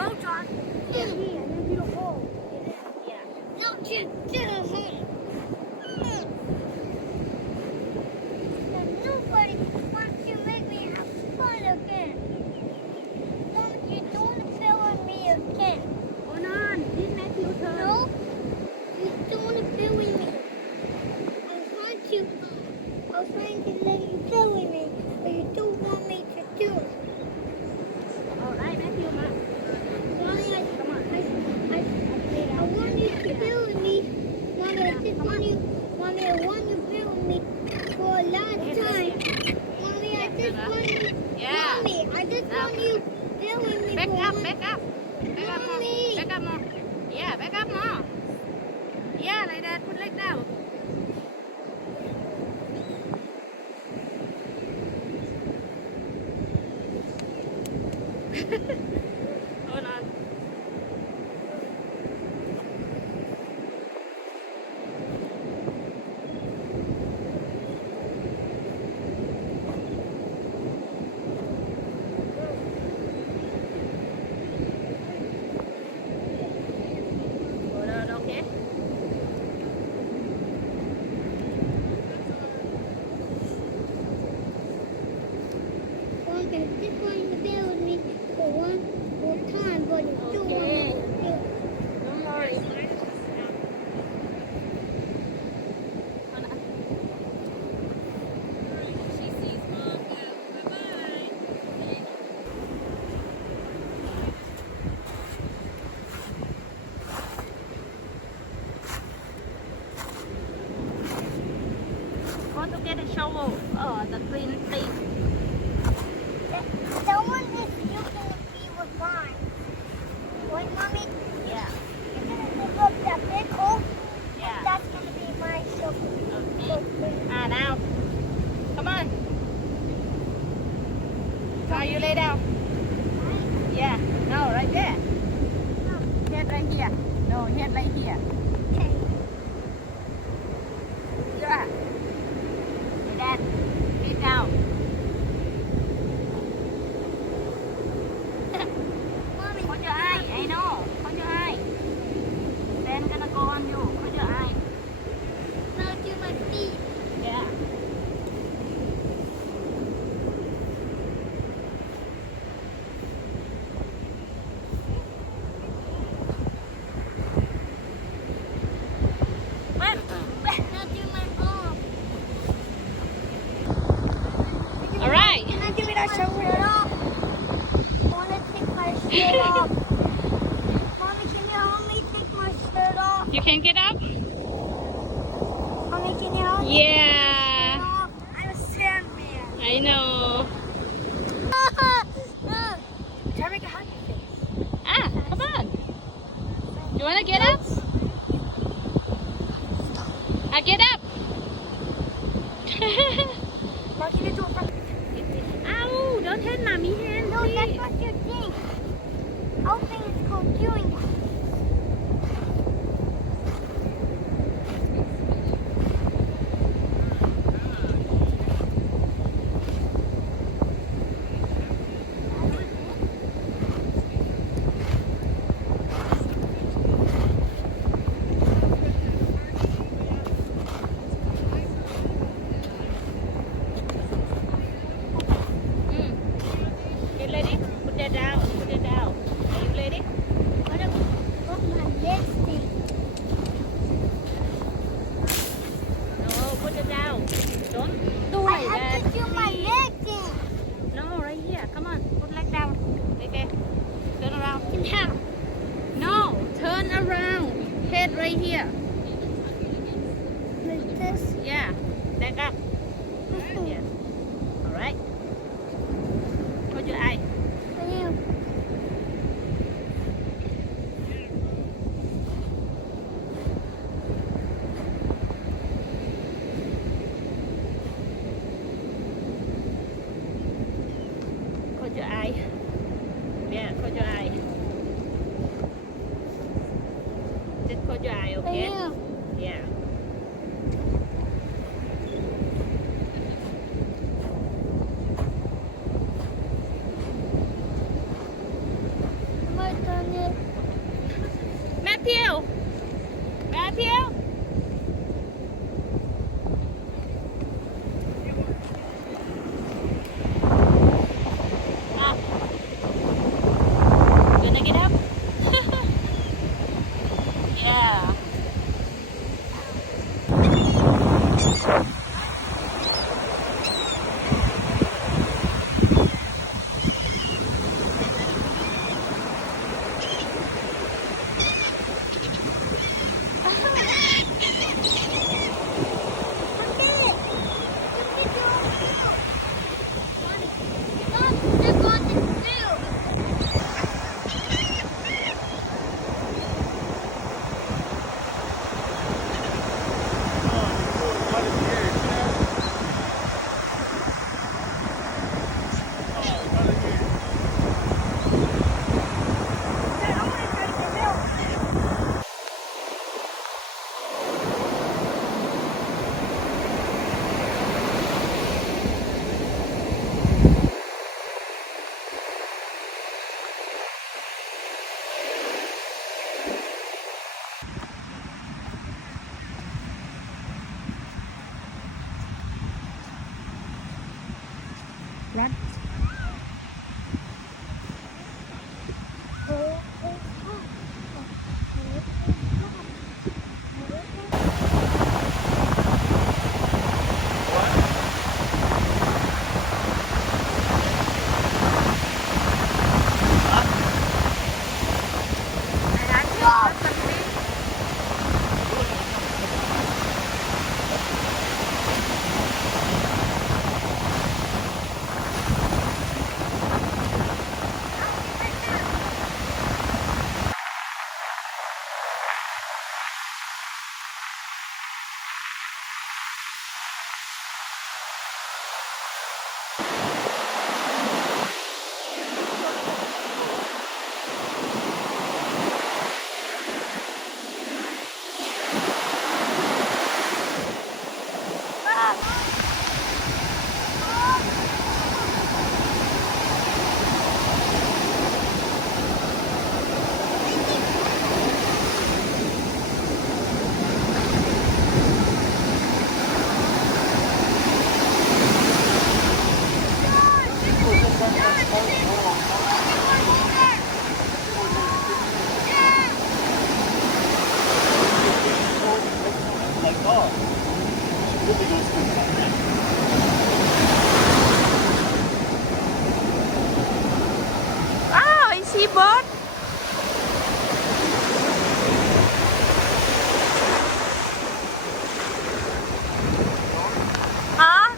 go, John. Yeah, and then do the hole. Yeah. Don't you do it. Nobody wants to make me have fun again. Don't fill me again. Hold on. This Matthew turn. No, you don't fill me. I was trying to let you fill me, but you don't want me to do it. Alright, Matthew, ma. Mommy, Come on. I want you to fill me. Mommy, I just want you. Mommy, I want you to fill me for a long time. Mommy, I just want you. Yeah. Mommy, I just want you filling me Back for up, one. back up. Back up more. Mommy. Back up more. Yeah, back up more. Yeah, like that. Put leg down. Hold on. Hold on, okay? Mommy, I just want you to fill me for one more time, but you don't want me to do it. Don't worry. Hold on. Go to get a shovel. Oh, the green thing. That one is you gonna be with mine. Right, Mommy? Yeah. You're gonna dig up that big hole. Yeah. That's gonna be my shovel. Okay. Now. Come on. Now you lay down. Yeah. No, right there. Head right here. No, head right here. Okay. Yeah. Like that. Lay down. Mommy, Close your eye. I know. Close your eye. Then gonna go on you. Close your eye. now do my feet. Yeah. Well, Now do my arm. all right. Can I give me that shirt off? I wanna take my shirt off. Mommy, can you help me take my shirt off? You can get up? Mommy, can you help me? Yeah. Off? I'm a sandman. I know. Try to make a happy face. Ah, come on. You wanna get up? Get up. Mom, can you do it from? Ow, don't hit mommy hand. No, that's what you think. Our thing is called doing that. Get ready? Put that down. Put that down. Are you ready? What my legs think. No, put it down. Don't do I like have that. to do my legs in. No, right here. Come on. Put leg down. Okay. Turn around. And how? No, turn around. Head right here. Like this. Yeah. Back up. Yes. All right. Close your eye. For you. Close your eye. Yeah, close your eye. Just close your eye, For okay? you. Yeah. My turn. Matthew Matthew up gonna get up yeah run oh I see bird hả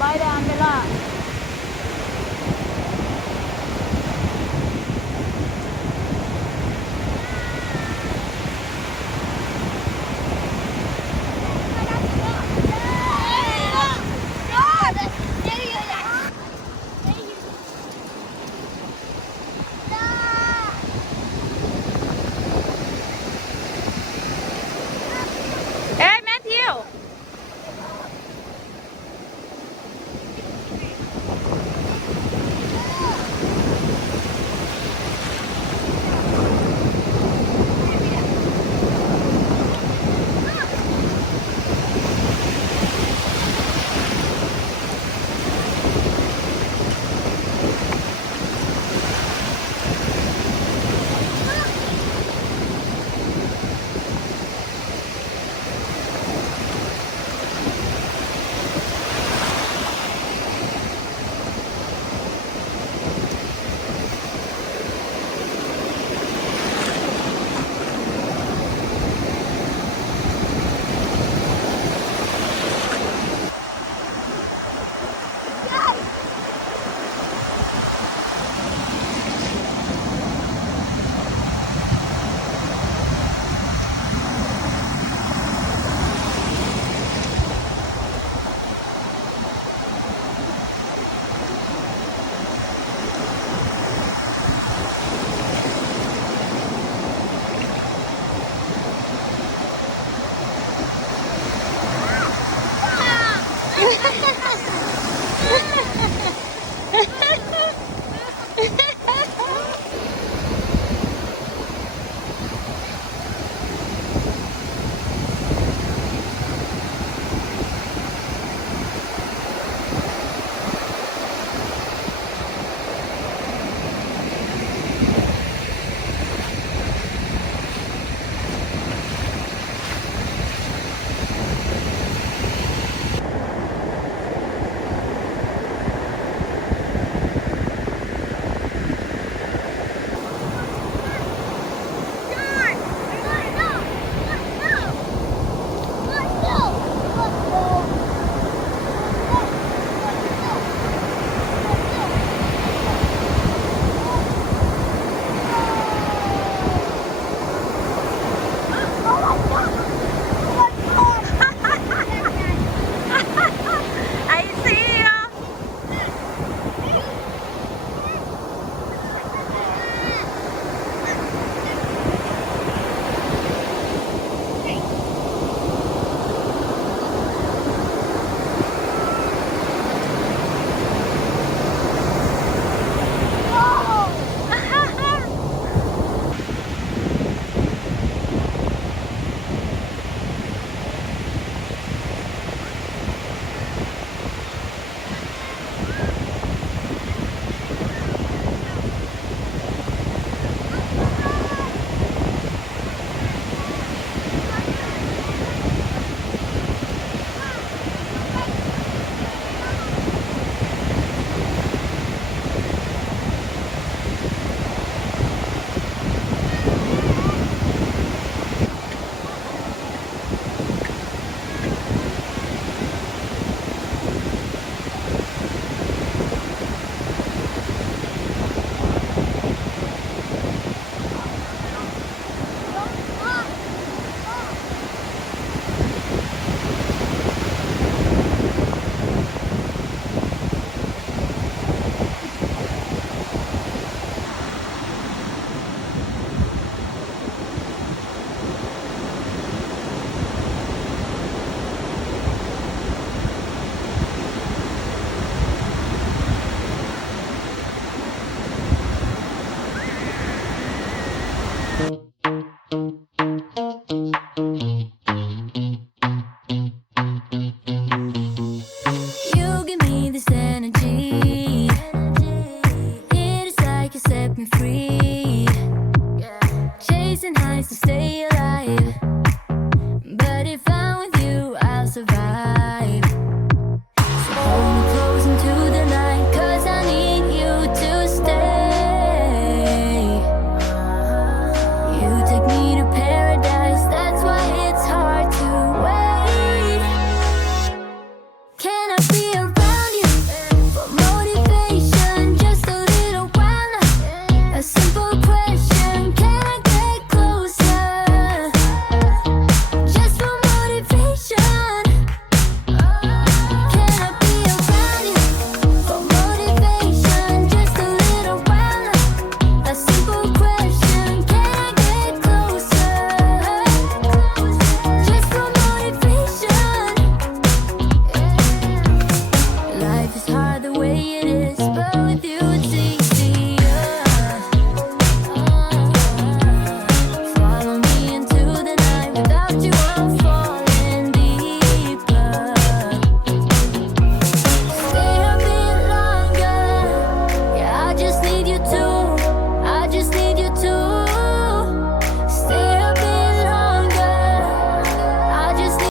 Bye down, Bella. Hey, Matthew.